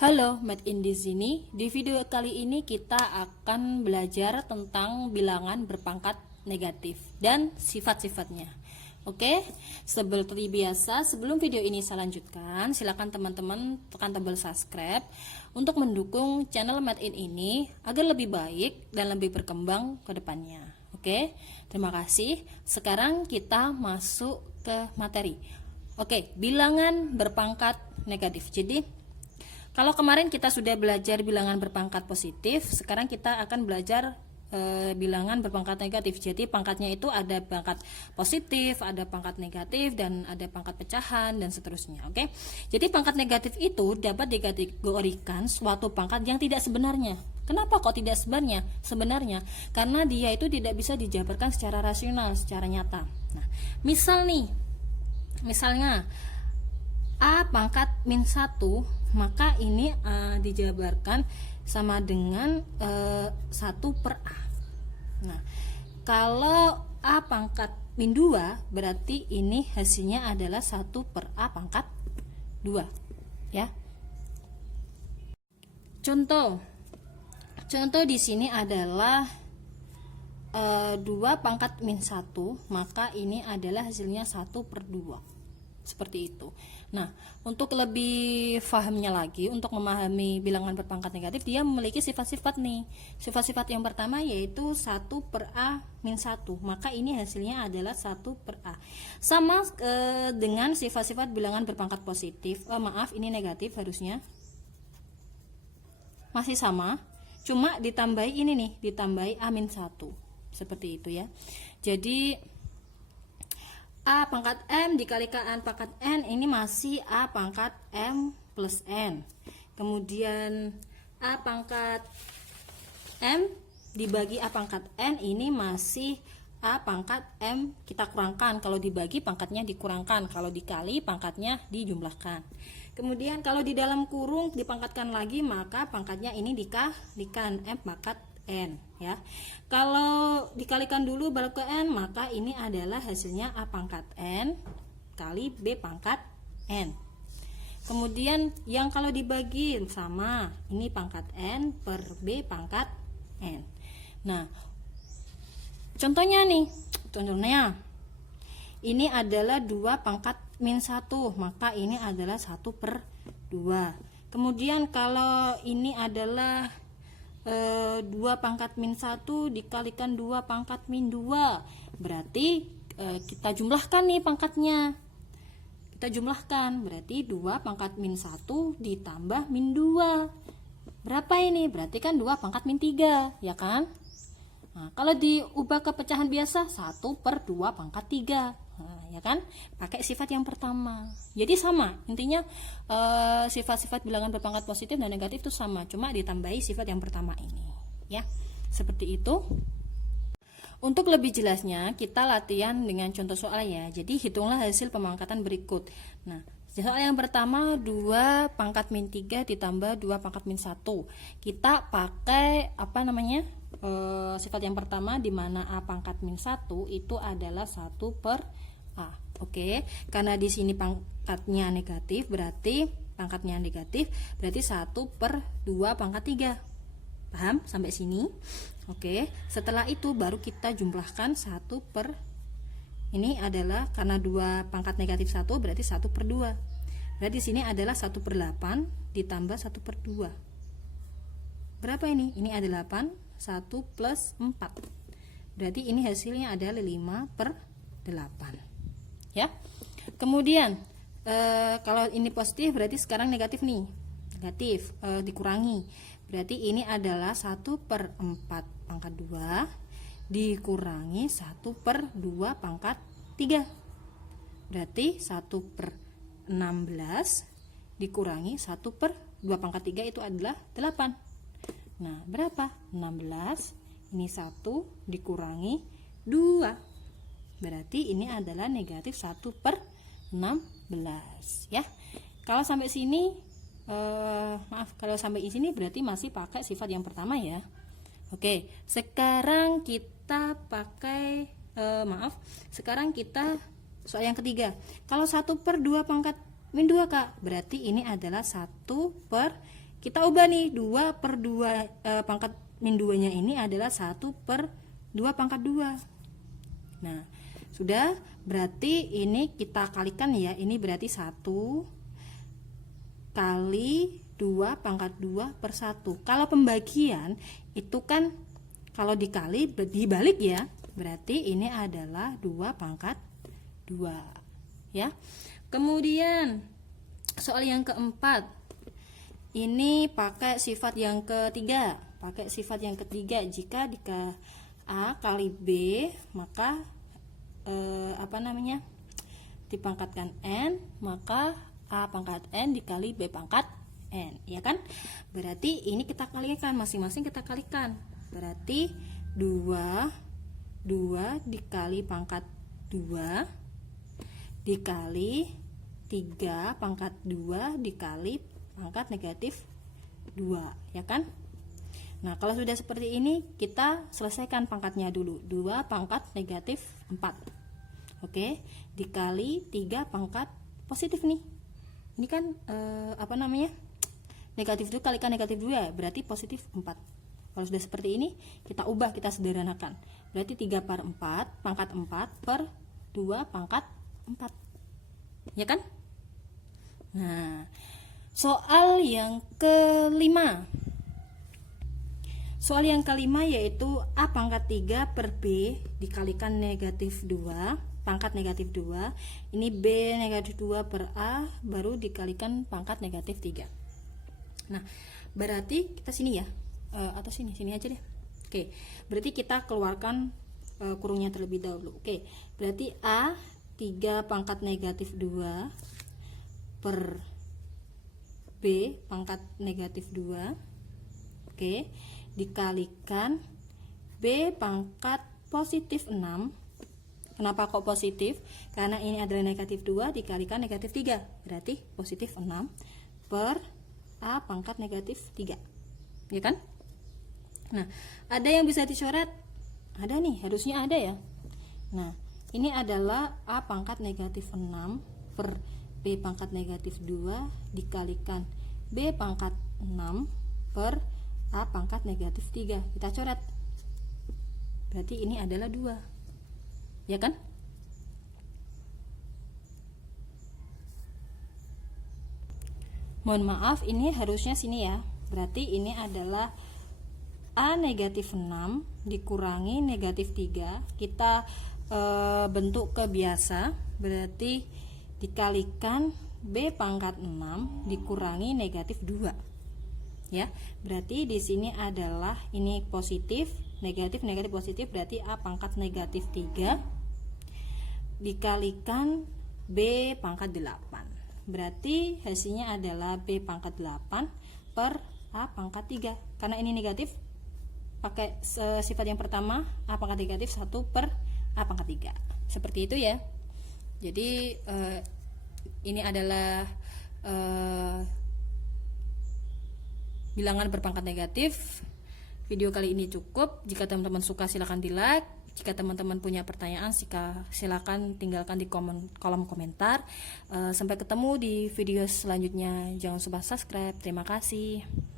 Halo, Matt in di sini. Di video kali ini kita akan belajar tentang bilangan berpangkat negatif dan sifat-sifatnya. Oke, seperti biasa, sebelum video ini saya lanjutkan, silakan teman-teman tekan tombol subscribe untuk mendukung channel Matt in ini agar lebih baik dan lebih berkembang ke depannya. Oke, terima kasih. Sekarang kita masuk ke materi. Oke, bilangan berpangkat negatif. Jadi kalau kemarin kita sudah belajar bilangan berpangkat positif, sekarang kita akan belajar bilangan berpangkat negatif. Jadi pangkatnya itu ada pangkat positif, ada pangkat negatif, dan ada pangkat pecahan, dan seterusnya. Oke. Jadi pangkat negatif itu dapat dikategorikan suatu pangkat yang tidak sebenarnya. Kenapa kok tidak sebenarnya? Sebenarnya karena dia itu tidak bisa dijabarkan secara rasional, secara nyata. Nah, misalnya A pangkat min 1, maka ini dijabarkan sama dengan 1 per A. Nah, kalau A pangkat min 2, berarti ini hasilnya adalah 1 per A pangkat 2. Ya. Contoh di sini adalah 2 pangkat min 1, maka ini adalah hasilnya 1 per 2. Seperti itu. Nah, untuk lebih pahamnya lagi, untuk memahami bilangan berpangkat negatif, dia memiliki sifat-sifat nih. Sifat-sifat yang pertama yaitu 1 per A min 1, maka ini hasilnya adalah 1 per A. Sama dengan sifat-sifat bilangan berpangkat positif. Maaf, ini negatif harusnya. Masih sama, cuma ditambahi ini nih, ditambahi A min 1. Seperti itu ya. Jadi A pangkat M dikalikan A pangkat N, ini masih A pangkat M plus N. Kemudian A pangkat M dibagi A pangkat N, ini masih A pangkat M kita kurangkan. Kalau dibagi pangkatnya dikurangkan, kalau dikali pangkatnya dijumlahkan. Kemudian kalau di dalam kurung dipangkatkan lagi, maka pangkatnya ini dikalikan M pangkat N ya. Kalau dikalikan dulu baru ke N, maka ini adalah hasilnya A pangkat N kali B pangkat N. Kemudian yang kalau dibagi sama, ini pangkat N per B pangkat N. Nah, contohnya ini adalah 2 pangkat min 1, maka ini adalah 1 per 2. Kemudian kalau ini adalah 2 pangkat min 1 dikalikan 2 pangkat min 2, berarti kita jumlahkan nih pangkatnya. Kita jumlahkan, berarti 2 pangkat min 1 ditambah min 2. Berapa ini? Berarti kan 2 pangkat min 3, ya kan? Nah, kalau diubah ke pecahan biasa, 1 per 2 pangkat 3. Nah, ya kan? Pakai sifat yang pertama. Jadi sama, intinya sifat-sifat bilangan berpangkat positif dan negatif itu sama, cuma ditambahi sifat yang pertama ini, ya. Seperti itu. Untuk lebih jelasnya, kita latihan dengan contoh soal ya. Jadi hitunglah hasil pemangkatan berikut. Nah, soal yang pertama 2 pangkat min 3 ditambah 2 pangkat min 1. Kita pakai sifat yang pertama, di mana A pangkat min 1 itu adalah 1 per A. Oke, karena di sini pangkatnya negatif, berarti 1 per 2 pangkat 3. Paham sampai sini? Oke, setelah itu baru kita jumlahkan 1 per, ini adalah karena 2 pangkat negatif 1, berarti 1 per 2. Berarti di sini adalah 1 per 8 ditambah 1 per 2. Berapa ini? Ini ada 8, 1 plus 4. Berarti ini hasilnya adalah 5 per 8. Ya. Kemudian kalau ini positif, berarti sekarang negatif nih. Negatif, dikurangi. Berarti ini adalah 1 per 4 pangkat 2 dikurangi 1 per 2 pangkat 3. Berarti 1 per 16 dikurangi 1 per 2 pangkat 3 itu adalah 8. Nah, berapa? 16. Ini 1 dikurangi 2. Berarti ini adalah negatif 1 per 16 ya. Kalau sampai sini kalau sampai di sini berarti masih pakai sifat yang pertama ya. Oke, sekarang kita pakai sekarang kita soal yang ketiga. Kalau 1 per 2 pangkat min 2 Kak, berarti ini adalah 1 per kita ubah nih, 2 per 2 pangkat min 2 nya ini adalah 1 per 2 pangkat 2. Nah, sudah, berarti ini kita kalikan ya, ini berarti 1 kali 2 pangkat 2 per 1. Kalau pembagian itu kan kalau dikali dibalik ya, berarti ini adalah 2 pangkat 2 ya. Kemudian soal yang keempat, ini pakai sifat yang ketiga. Jika A kali B, maka dipangkatkan N, maka A pangkat N dikali B pangkat N, ya kan? Berarti ini kita kalikan, masing-masing kita kalikan. Berarti 2 dikali pangkat 2 dikali 3 pangkat 2 dikali pangkat negatif 2, ya kan? Nah, kalau sudah seperti ini, kita selesaikan pangkatnya dulu. 2 pangkat negatif 4. Oke, dikali 3 pangkat positif nih. Ini kan negatif 2 kalikan negatif 2, berarti positif 4. Kalau sudah seperti ini, kita ubah, kita sederhanakan. Berarti 3 per 4 pangkat 4 per 2 pangkat 4. Ya kan? Nah, soal yang kelima. Yaitu A pangkat 3 per B dikalikan negatif 2 pangkat negatif 2. Ini B negatif 2 per A baru dikalikan pangkat negatif 3. Nah, berarti kita sini ya, atau sini aja deh. Oke, berarti kita keluarkan kurungnya terlebih dahulu. Oke, berarti A 3 pangkat negatif 2 per B pangkat negatif 2. Oke, dikalikan B pangkat positif 6. Kenapa kok positif? Karena ini adalah negatif 2 dikalikan negatif 3, berarti positif 6 per A pangkat negatif 3, ya kan? Nah, ada yang bisa dicoret? Ada nih, harusnya ada ya. Nah, ini adalah A pangkat negatif 6 per B pangkat negatif 2 dikalikan B pangkat 6 per A pangkat negatif 3. Kita coret. Berarti ini adalah 2. Ya kan? Mohon maaf, ini harusnya sini ya. Berarti ini adalah A negatif 6 dikurangi negatif 3. Kita bentuk ke biasa. Berarti dikalikan B pangkat 6 dikurangi negatif 2. Ya, berarti di sini adalah ini positif, negatif positif, berarti A pangkat negatif 3 dikalikan B pangkat 8. Berarti hasilnya adalah B pangkat 8 per A pangkat 3. Karena ini negatif, pakai sifat yang pertama, A pangkat negatif 1 per A pangkat 3. Seperti itu ya. Jadi ini adalah bilangan berpangkat negatif. Video kali ini cukup. Jika teman-teman suka silahkan di like. Jika teman-teman punya pertanyaan silakan tinggalkan di kolom komentar. Sampai ketemu di video selanjutnya. Jangan lupa subscribe. Terima kasih.